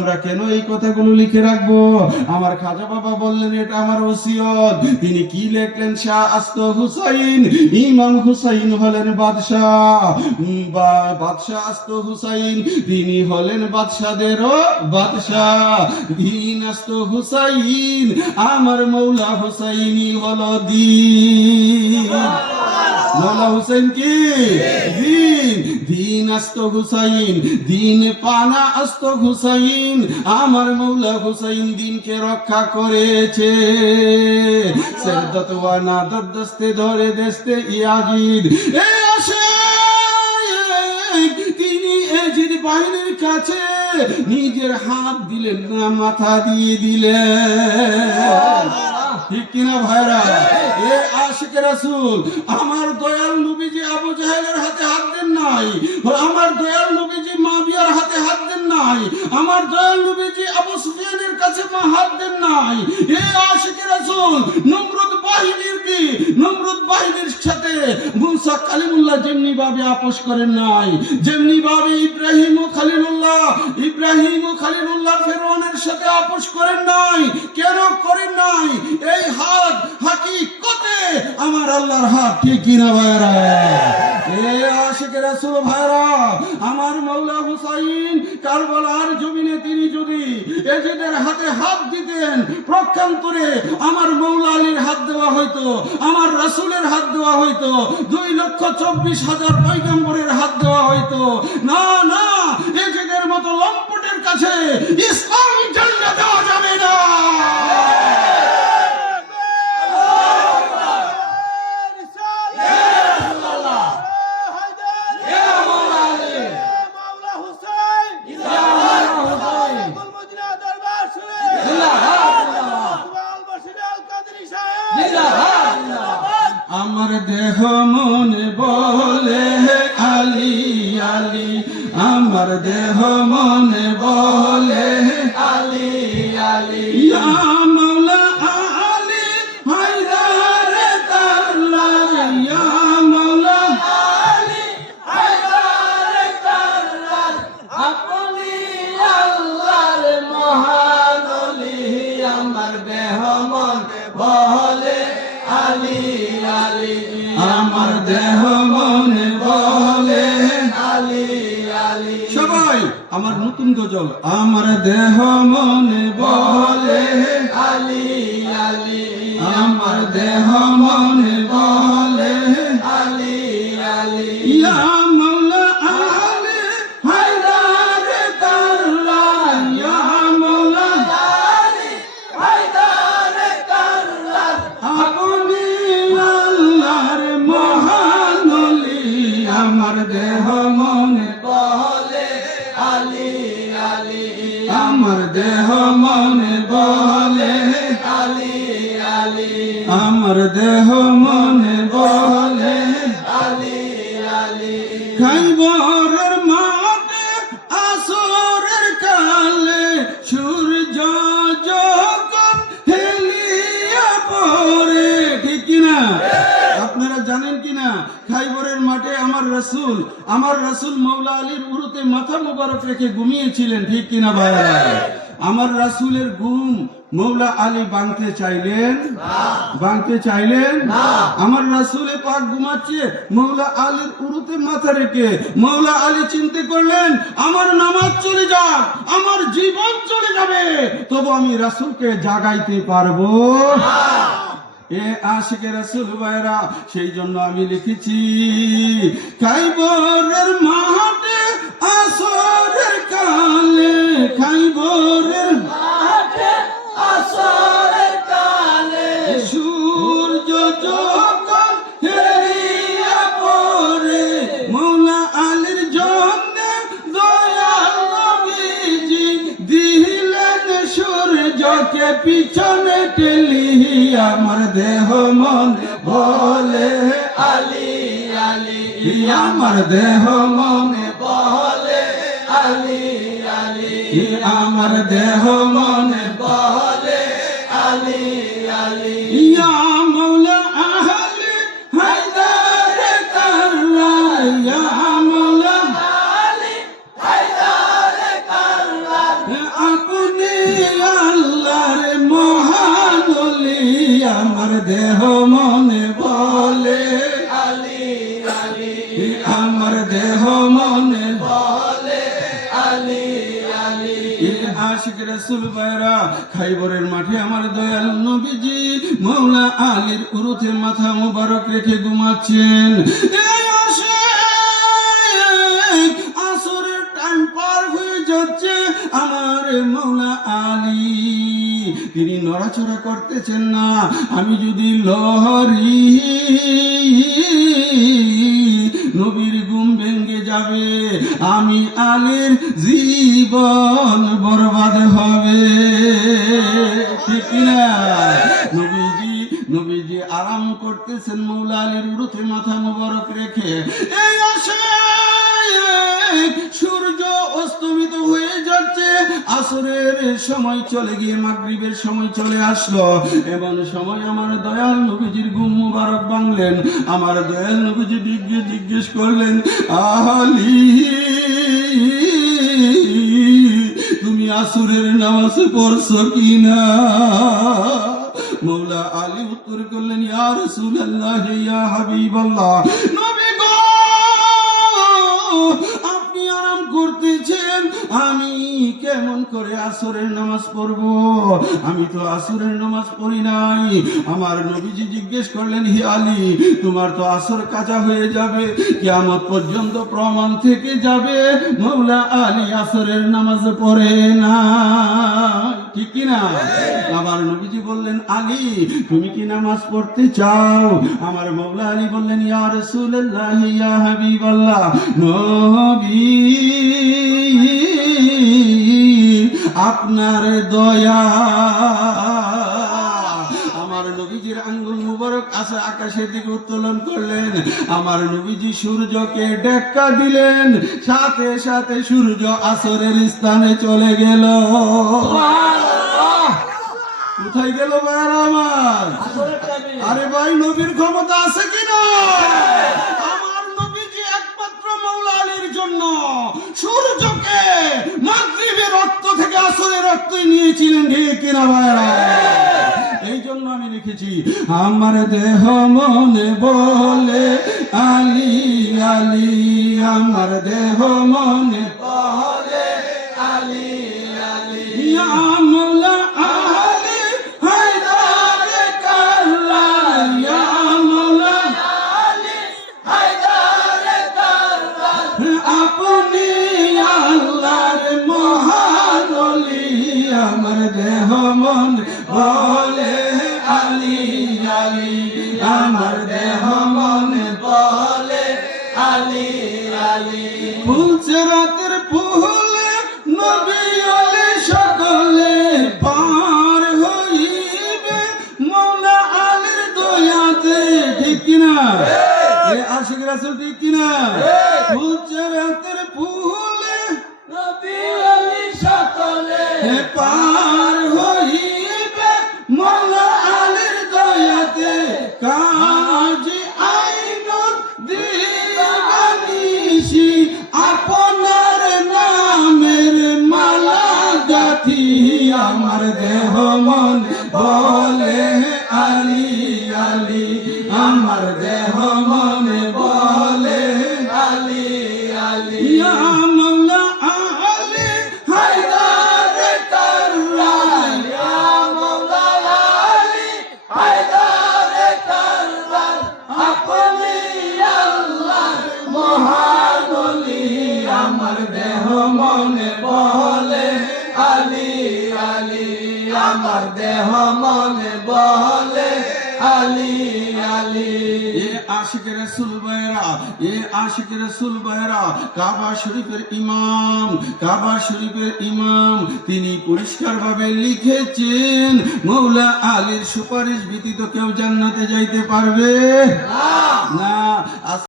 আমরা কেন এই কথাগুলো লিখে রাখব? আমার খাজা বাবা বললেন, এটা আমার ওসিয়ত। তিনি কি লিখলেন? শাহ আস্ত হুসাইন, ইমাম হুসাইন হলেন বাদশাহ। বাদশাহ আস্ত হুসাইন, তিনি হলেন বাদশাহ। দিন আস্ত হুসাইন, আমার মৌলা হুসাইনি হলো দিন। মৌলা হুসেন কি? দিন। দিন আস্ত হুসাইন, দিন পানা আস্ত হুসাইন, আমার মৌলা হুসাইন দিনকে রক্ষা করেছে। ধরে দেশতে ইয়াজিদ। এ আসে তিনি বাহিনীর কাছে নিজের হাত দিলেন না, মাথা দিয়ে দিলেন। ঠিক কিনা ভাইরা? এ আশিক রাসূল, আমার দয়াল নবীজি আবু জাহেলের হাতে হাত দেন নাই। আমার দয়াল নবীজি মাবিয়ার হাতে হাত দেন নাই। আমার দয়াল নবীজি আবু সুফিয়ানের কাছে মা হাত দেন নাই। এ আশিক রাসূল, নমরুদ বাহিনীর কি? নমরুদ বাহিনীর সাথে মুসা কালিমুল্লাহ যেমনি ভাবে আপোষ করেন নাই যেমনি ভাবে ইব্রাহিম ও খালিলুল্লাহ ইব্রাহিম ও খালিলুল্লাহ ফেরওয়ানের সাথে আপোষ করেন নাই। কেন করেন নাই? এই হাত হাকি হাকিকতে আমার আল্লাহর হাত ঠিক কিনা ভাইরা আমার মৌলা হুসাইন কারবালার জমিনে তিনি যদি এজেদের হাতে হাত দিতেন, প্রক্ষান্তরে আমার মৌলা আলীর হাত দেওয়া হইতো, আমার রাসূলের হাত দেওয়া হইতো, দুই লক্ষ চব্বিশ হাজার পৈগম্বরের হাত দেওয়া হইতো। না না, এজেদের মতো লম্পটের কাছে ইসলাম ঝান্ডা দেওয়া যাবে না। আমার দেহ মনে বলে আলী আলী আমার দেহ মনে সবাই আমার নতুন গজল। আমার দেহ মনে বলে আলী আলী আমার দেহ মনে বলে। দেহ মনে বলে আলী আলী। আমার দেহ মনে বলে আলী আলী। খাইবরের মাঠে আসরের কালে সূর্য যখন হেলিয়া পড়ে ঠিক কিনা? আপনারা জানেন কিনা? খাইবরের মাঠে আমার রসুল আমার রাসূল মৌলা আলীর উরুতে মাথা মোবারক রেখে ঘুমিয়েছিলেন ঠিক কিনা ভাইরা আমার রাসূলের ঘুম মৌলা আলী বাংতে চাইলেন? বাংতে চাইলেন? আমার রাসূলে পাক ঘুমাচ্ছে মৌলা আলীর উরুতে মাথা রেখে। মৌলা আলী চিন্তা করলেন আমার নামাজ চলে যাক আমার জীবন চলে যাবে। তবু আমি রাসূলকে জাগাইতে পারব এ আশিকে রাসূল ভাইরা সেই জন্য আমি লিখেছি খাইবরের মাঠে আসরের সূর্যকে পিছনে টেলি আমার দেহ মন বলে, আলী আলী, আমার দেহ মনে বলে, আলী আলী, আমার দেহ মনে বলে, আলী আলী বাইরা খাইবরের মাঠে আমার দয়াল নবীজি আলীর উরুতে মাথা মুবারক রেখে ঘুমাচ্ছেন। আসরের টাইম পার হয়ে যাচ্ছে আমার আলী। তিনি নড়াচড়া করতেছেন না, আমি যদি লহরি, নবীর ঘুম ভেঙ্গে যাবে, আমি আলীর জীবন বরবাদ হবে। নবীজি আরাম করতেছেন মৌলা আলীর উড়ুতে মাথা মুবারক রেখে। এই সূর্য অস্তমিত হয়ে যাচ্ছে। আসরের সময় চলে গিয়ে মাগরিবের সময় চলে আসলো। এমন সময় আমার দয়াল নবীজির ঘুম মুবারক ভাঙলেন। আমার দয়াল নবীজি জিজ্ঞেস করলেন আলী আসরের নামাজ পড়ছো কিনা? মৌলা আলী উত্তর করলেন, ইয়া রাসূলুল্লাহ, ইয়া হাবিবাল্লাহ। নবী গো, আপনি আরাম করতেছেন, আমি কেমন করে আসরের নামাজ পড়ব? আমি তো আসরের নামাজ পড়ি নাই। আমার নবীজি জিজ্ঞেস করলেন, হি আলী, তোমার তো আসর কাজা হয়ে যাবে, কিয়ামত পর্যন্ত প্রমাণ থেকে যাবে, মৌলা আলী আসরের নামাজ পড়ে না ঠিক কি না? আমার নবীজি বললেন, আলী, তুমি কি নামাজ পড়তে চাও? আমার মৌলা আলী বললেন, ইয়া রাসূলুল্লাহ, ইয়া হাবিবাল্লাহ, নবী। আপনার দয়া। আমার নবীজির আঙ্গুল মুবারক আসে আকাশের দিকে উত্তোলন করলেন। আমার নবীজি সূর্যকে ডেক্কা দিলেন। সাথে সাথে সূর্য আসরের স্থানে চলে গেল। কোথায় গেল ভাইয়ার আমার? আরে ভাই নবীর ক্ষমতা আছে কি জন্য সূর্যকে মাগরিবের রক্ত থেকে আসরের রক্ত নিয়েছিলেন, ঠিক কিনা ভাইরা এই জন্য আমি লিখেছি, আমার দেহ মনে বলে, আলী আলী, আমার দেহ মনে আলী আলী। ফুলে নবী আলে সকলে পার হইবে। মৌলা আলীর দয়াতে ঠিক কিনা? আশিক রাসুল ঠিক কিনা? ফুলছে রাতের ফুলে গাথি আমার দেহ মন বলে আলী আলী আমার দেহ এ আশিক রসুল বাইরা এ আশিক রসুল বাইরা কাবা শরীফের ইমাম কাবা শরীফের ইমাম তিনি পরিষ্কার ভাবে লিখেছেন মৌলা আলীর সুপারিশ ব্যতীত কেউ জান্নাতে যাইতে পারবে? না।